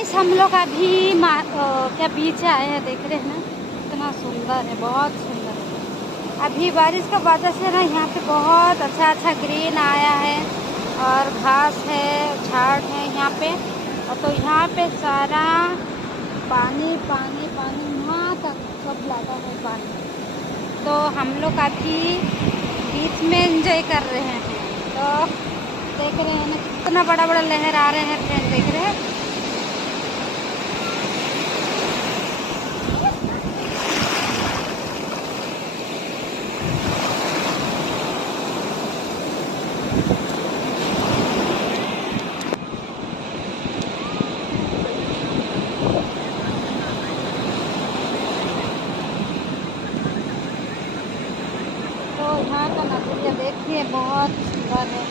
Guys हम लोग अभी क्या बीच आए हैं, देख रहे हैं ना, इतना सुंदर है, बहुत सुंदर है। अभी बारिश का वजह से ना यहाँ पे बहुत अच्छा अच्छा ग्रीन आया है और घास है, झाड़ है यहाँ पे। और तो यहाँ पे सारा पानी पानी पानी वहाँ तक सब लगा है पानी। तो हम लोग अभी बीच में एंजॉय कर रहे हैं। तो देख रहे हैं ना कितना बड़ा बड़ा लहर आ रहे हैं फ्रेंड, देख रहे हैं। तो यहाँ का नज़रिया देखिए, बहुत सुंदर है।